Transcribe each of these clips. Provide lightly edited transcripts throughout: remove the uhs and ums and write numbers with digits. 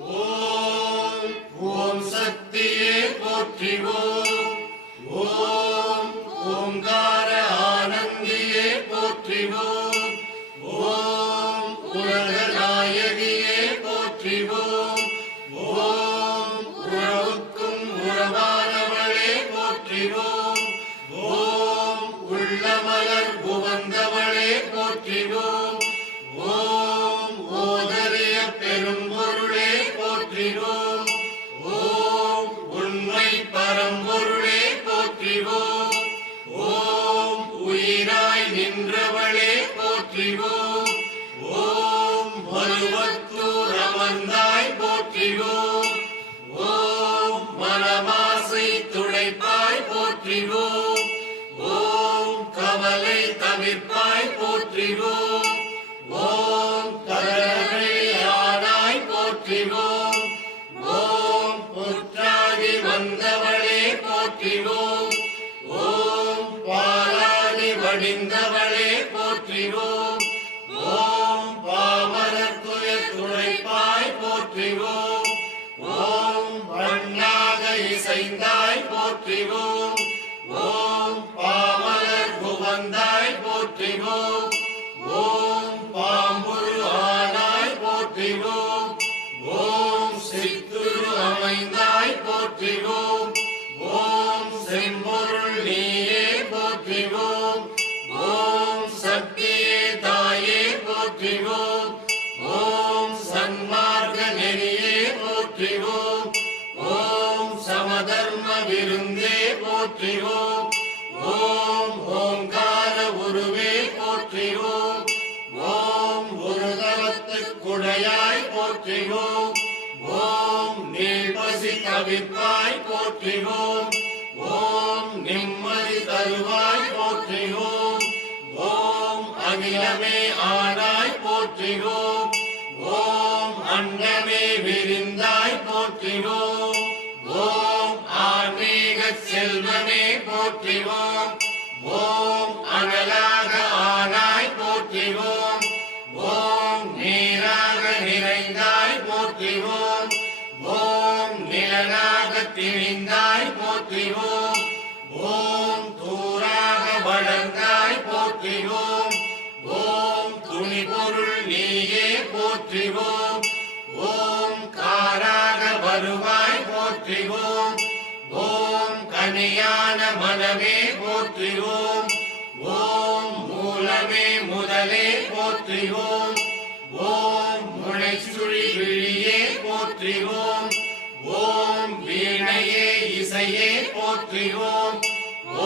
ஓம் ஓம் சக்தியே போற்றிவோம். ஓம் ஓங்கார ஆனந்தியே போற்றிவோம். ஓம் உலகநாயகியே போற்றிவோம். ஓம் உறவுக்கும் உறவானவளே போற்றிவோம். ஓம் உள்ளமலர் புவந்தவளே போற்றிவோம். ஓம் ஓதரிய பெரும்பொருளே போற்றிவோம். ஓம் உண்மை பரம்பொருளே போற்றிவோம். ஓம் உயிராய் நின்றவளே போற்றிவோம். ஓம் வலுவத்தூர் அமர்ந்தாய் போற்றிவோம். ஓம் மனமாசை துடைப்பாய் போற்றிவோம். ஓம் கவலை தவிர்ப்பாய் போற்றிவோம். ஓம் கரணையானாய் போற்றிவோம். ஓம் புற்றாகி வந்தவளே போற்றிவோம். ஓம் பாலாடி வடிந்தவளே போற்றிவோம். ஓம் பாமரர் துயர் துடைப்பாய் போற்றிவோம். ஓம் வண்ணாக இசைந்தாய் போற்றிவோம். ஓம் பாமலர் புவந்தாய் போற்றிவோம். ஓம் பாம்புரு ஆனாய் போற்றிவோம். ஓம் சித்துரு அமைந்தாய் போற்றிவோம். ஓம் செம்பொருள் நீயே போற்றிவோம். ஓம் சக்தியே தாயே போற்றிவோம். ஓம் சன்மார்க்க நெறியே போற்றிவோம். ஓம் சமதர்ம விருந்தே போற்றிவோம். ஓம் ஓங்கார உருவே போற்றிவோம். ஓம் ஒருதவத்துக்குடையாய் போற்றிவோம். ஓம் நீள்பசி தவிர்ப்பாய் போற்றிவோம். ஓம் நிம்மதி தருவாய் போற்றிவோம். ஓம் அகிலமே ஆனாய் போற்றிவோம். ஓம் அன்னமே விரிந்தாய் போற்றிவோம். ஓம் ஆன்மீக செல்வமே போற்றிவோம். ஓம் அனலாக ஆனாய் போற்றிவோம். ஓம் நீராக நிறைந்தாய் போற்றிவோம். ஓம் நிழலாக திணிந்தாய் போற்றிவோம். ஓம் தூராக வளர்ந்தாய் போற்றிவோம். ஓம் துணிபொருள் நீயே போற்றிவோம். ஓம் காராக வருவாய் போற்றிவோம். ஓம் கனியான மனமே போற்றிவோம். ஓம் மூலமே முதலே போற்றிவோம். ஓம் முளைச்சுழி விழியே போற்றிவோம். ஓம் வீணையே இசையே போற்றிவோம்.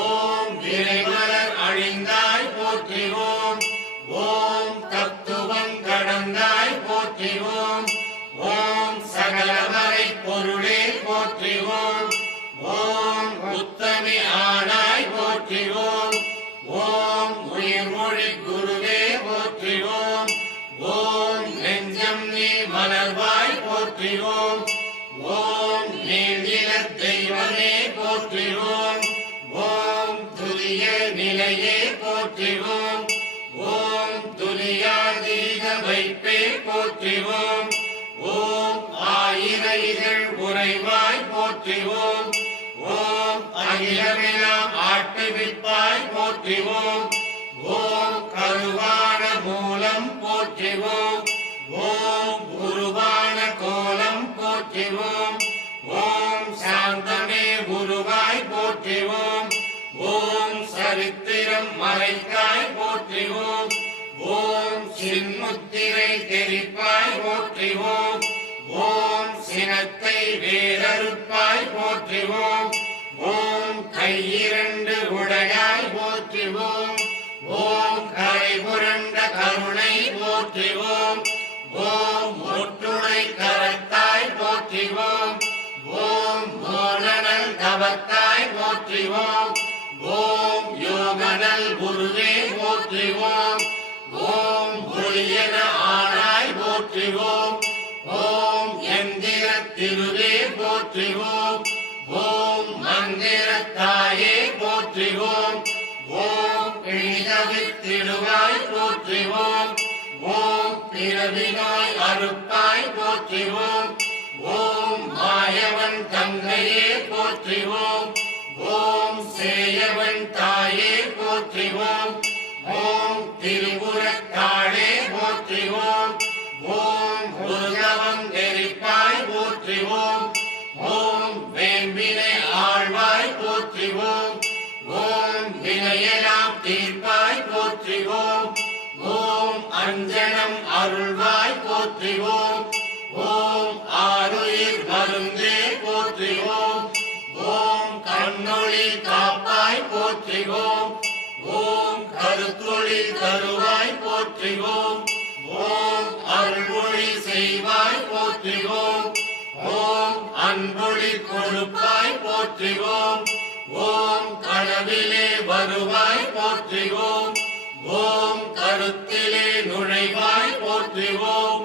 ஓம் விரைமலர் அழிந்தாய் போற்றிவோம். ஓம் தத்துவம் கடந்தாய் போற்றிவோம். ஓம் சகலவரை பொருளே போற்றிவோம். ஓம் உத்தமி ஆனாய் போற்றிவோம். ஓம் உயிர்மொழி குருவே போற்றிவோம். ஓம் நெஞ்சம் நீ மலர்வாய் போற்றிவோம். ஓம் நீந்திர தெய்வமே போற்றிவோம். ஓம் துரிய நிலையே போற்றிவோம். ஓம் துரியாதீத வைப்பே போற்றிவோம். ஓம் ஆயிர இதழ் உறைவாய் போற்றிவோம். ஓம் அகிலமெல்லாம் ஆட்டுவிப்பாய் போற்றிவோம். ஓம் கருவான மூலம் போற்றிவோம். ஓம் உருவான கோலம் போற்றிவோம். ஓம் சாந்தமே உருவாய் போற்றிவோம். ஓம் சரித்திரம் மறைத்தாய் போற்றிவோம். ஓம் சின்முத்திரை தெரிப்பாய் போற்றிவோம். ஓம் சினத்தை வேறறுப்பாய் போற்றிவோம். ஓம் கையிரண்டு உடையாய் போற்றிவோம். ஓம் கரை புரண்ட கருணை போற்றிவோம். ஓம் ஒற்றுணை கரத்தாய் போற்றிவோம். ஓம் மோனனல் தவத்தாய் போற்றிவோம். ஓம் யோகனல் குருவே போற்றிவோம். ஓம் ஒளியன ஆனாய் போற்றிவோம். ஓம் எந்திர திருவே போற்றிவோம். ஓம் மந்திரத்தாயே போற்றிவோம். ஓம் பிணிதவித்திடுவாய் போற்றிவோம். ஓம் பிறவி நோய் அறுப்பாய் போற்றிவோம். போற்றிவோம். ஓம் சேயவன் தாயே போற்றிவோம். ஓம் திரிபுரத்தாளே போற்றிவோம். ஓம் உருகவம் எரிப்பாய் போற்றிவோம். ஓம் வேம்பினை ஆழ்வாய் போற்றிவோம். ஓம் வினையெல்லாம் தீர்ப்பாய் போற்றிவோம். ஓம் அஞ்சனம் அருள்வாய் போற்றிவோம். ஓம் ஆருயிர் மருந்தே போற்றிவோம். ஓம் கண்ணொளி காப்பாய் போற்றிவோம். ஓம் கருத்தொளி தருவாய் போற்றிவோம். ஓம் அருள்மொழி செய்வாய் போற்றிவோம். ஓம் அன்பொழி கொடுப்பாய் போற்றிவோம். ஓம் கனவிலே வருவாய் போற்றிவோம். ஓம் கருத்திலே நுழைவாய் போற்றிவோம்.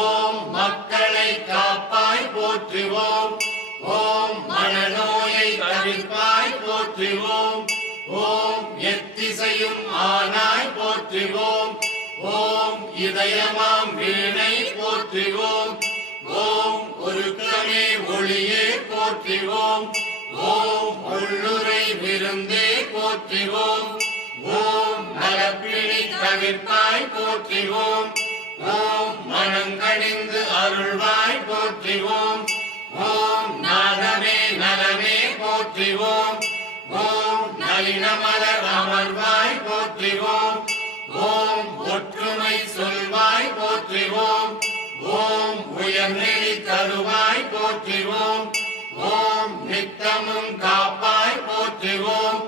ஓம் மக்களை காப்பாய் போற்றிவோம். ஓம் மனநோயை தவிர்ப்பாய் போற்றிவோம். ஓம் எத்திசையும் ஆனாய் போற்றிவோம். ஓம் இதயமாம் வீணை போற்றிவோம். ஓம் ஒருக்கமே ஒளியே போற்றிவோம். ஓம் உள்ளுரை விருந்தே போற்றிவோம். ஓம் நலப்பிணி தவிர்ப்பாய் போற்றிவோம். ஓம் மனங்கணிந்து அருள்வாய் போற்றிவோம். ஓம் நாதமே நலமே போற்றிவோம். ஓம் நளினமலர் அமர்வாய் போற்றிவோம். ஓம் ஒற்றுமை சொல்வாய் போற்றிவோம். ஓம் உயர்நெறி தருவாய் போற்றிவோம். ஓம் நித்தமும் காப்பாய் போற்றிவோம்.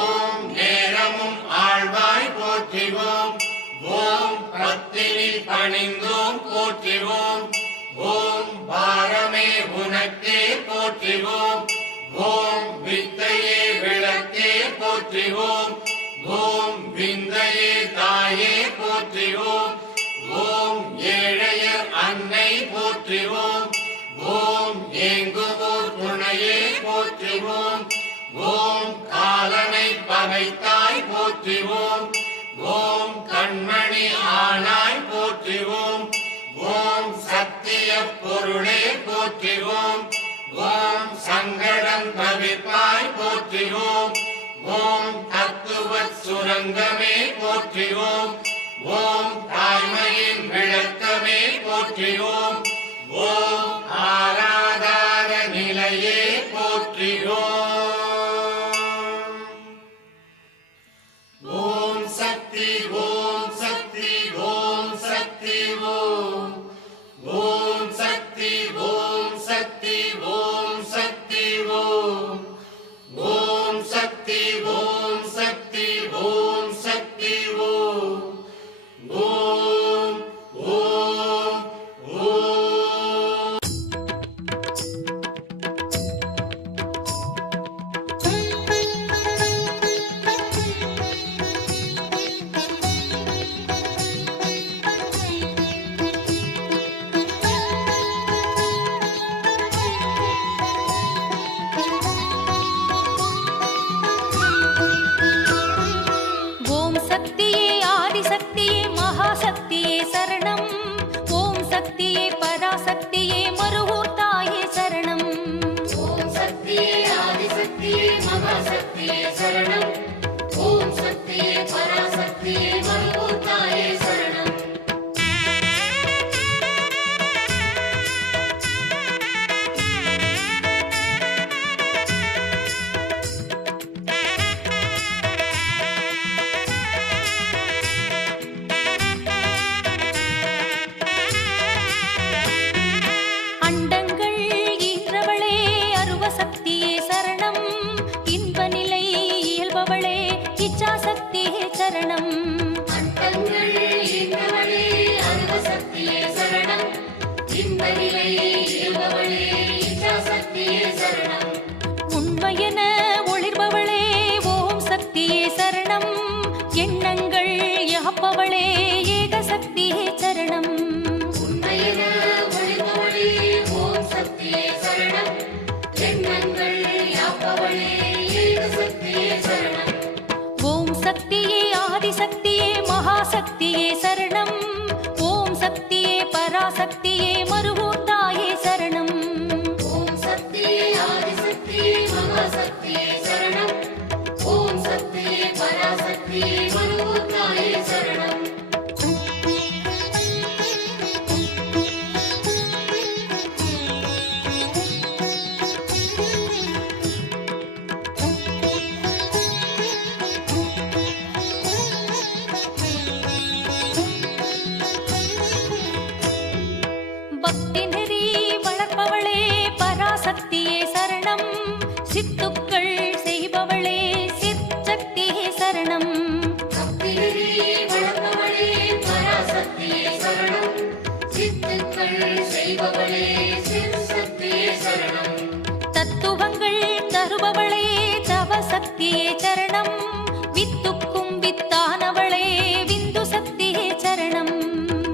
ஓம் நேரமும் ஆழ்வாய் போற்றிவோம். ஓம் பத்தினி பணிந்தோம் போற்றிவோம். ஓம் பாரமே உனக்கே போற்றிவோம். ஓம் வித்தையே விளக்கே போற்றிவோம். ஓம் விந்தையே தாயே போற்றிவோம். ஓம் ஏழையர் அன்னை போற்றிவோம். ஓம் ஏங்குவோர் துணையே போற்றிவோம். ஓம் காலனை பகைத்தாய் போற்றிவோம். ஓம் கண்மணி ஆனாய் போற்றிவோம். ஓம் சத்திய பொருளே போற்றிவோம். ஓம் சங்கடம் தவிர்ப்பாய் போற்றிவோம். ஓம் தத்துவ சுரங்கமே போற்றிவோம். ஓம் தாய்மையின் விளக்கமே போற்றிவோம். ஓம் ஆராதார நிலையே போற்றிவோம். ஓம் சக்தி ஓம் சக்தி ஓம் சக்தி ஓம். ஓம் சக்தி ஓம் சக்தி ஓம் சக்தி ஓம். ஓம் சக்தி ஓம் சக்தி ஓம் சக்தி ஓம். ஓம் ஓம் ஓம். ஓம் சக்தியே ஆதிசக்தியே மகாசக்தியே சரணம். ஓம் சக்தியே பராசக்தியே மருவூர் தாயே சரணம். ஓம் சக்தியே ஆதிசக்தியே மகாசக்தியே சரணம். ஓம் சக்தியே பராசக்தியே மருவூர் தாயே சரணம். அண்டங்கள் ஈன்றவளே அருவசக்தியே சரணம். இன்ப நிலை இயல்பவளே இச்சாசக்தியே சரணம். அண்டங்கள் ஈன்றவளே அருவசக்தியே சரணம். இன்ப நிலை இயல்பவளே இச்சாசக்தியே சரணம். உண்மையென ஒளிர்பவளே ஓம் சக்தியே சரணம். எண்ணங்கள் யாப்பவளே ஏகசக்தியே சரணம். உண்மையென ஒளிபவளே ஓம் சக்தியே சரணம். எண்ணங்கள் யாப்பவளே ஏகசக்தியே சரணம். ஓம் சக்தியே ஆதிசக்தியே மகாசக்தியே சரணம். ஓம் சக்தியே பராசக்தியே மருவூர் தாயே சரணம். ஓம் சக்தியே ஆதிசக்தியே சிறு சக்தியே சரணம். தத்துவங்கள் தருபவளே தவ சக்தியே சரணம். வித்துக்கும் வித்தானவளே விந்து சக்தியே சரணம்.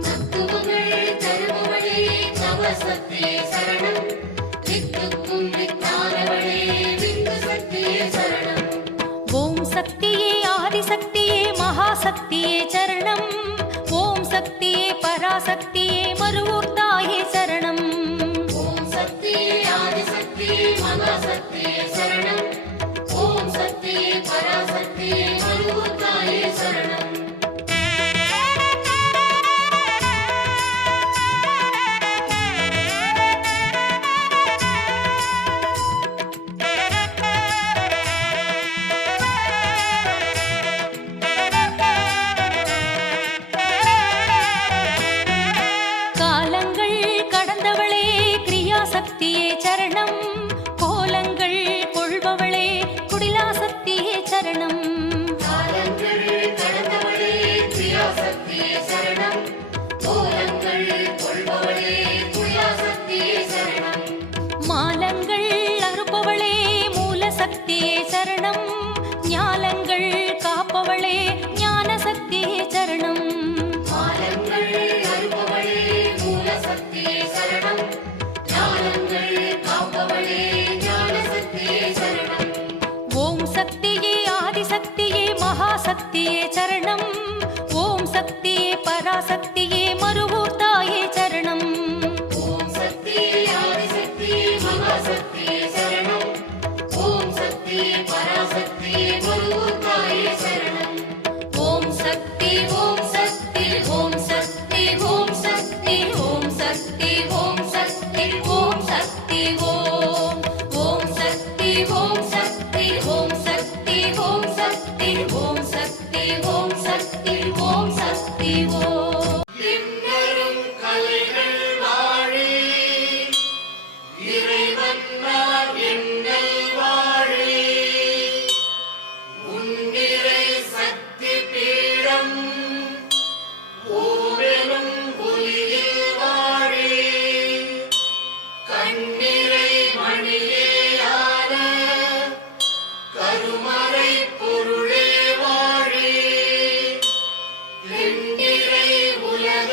தத்துவங்கள் தருபவளே தவ சக்தியே சரணம். வித்துக்கும் வித்தானவளே விந்து சக்தியே சரணம். ஓம் சக்தியே ஆதிசக்தியே மகாசக்தியே சரணம். ஓம் சக்தியே பராசக்தியே மருவூர் தாயே சரணம். ஓம் சக்தியே ஆதிசக்தியே மகாசக்தியே சரணம். ஓம் சக்தியே பராசக்தியே மருவூர் தாயே சரணம். காலங்கள் கடந்தவளே கிரியாசக்தியே சரணம். கோலங்கள் கொள்பவளே குடிலாசக்தியே சரணம். காலங்கள் கடந்தவளே கிரியாசக்தியே சரணம். கோலங்கள் கொள்பவளே குடியாசக்தியே சரணம். மாலங்கள் அறுப்பவளே மூலசக்தியே சரணம். ஞாலங்கள் காப்பவளே ஞான சக்தியே சரணம். காலங்கள் அறுப்பவளே மூலசக்தியே சரணம். ஞானங்கள் காப்பவளே ஞான சக்தியே சரணம். ஓம் சக்தியே ஆதிசக்தியே மகாசக்தியே சரணம். ஓம் சக்தியே பராசக்தியே மருவூர் தாயே சரணம். ஓம் சக்தியே ஆதிசக்தியே மகாசக்தியே சரணம். ஓம் சக்தியே பராசக்தியே மருவூர் தாயே சரணம். ஓம் சக்தி ஓம் சக்தி ஓம் சக்தி ஓம் சக்தி ஓம் சக்தி ஓம் சக்தி ஓம் சக்தி ஓம். ஓம் சக்தி ஓம் சக்தி ஓம் சக்தி ஓம் சக்தி ஓம் சக்தி ஓம் சக்தி ஓம் சக்தி ஓம். இன்னரும் கலைகள் வாழி இறைவன் நான் எண்ணல் வாழி உன்னிறை சக்தி பீடம் ஓவெனும் ஒளியில் வாழி கண்ணிறை மணியேயான கருமறை பொருளே வாழி வெண்ணிறை உலக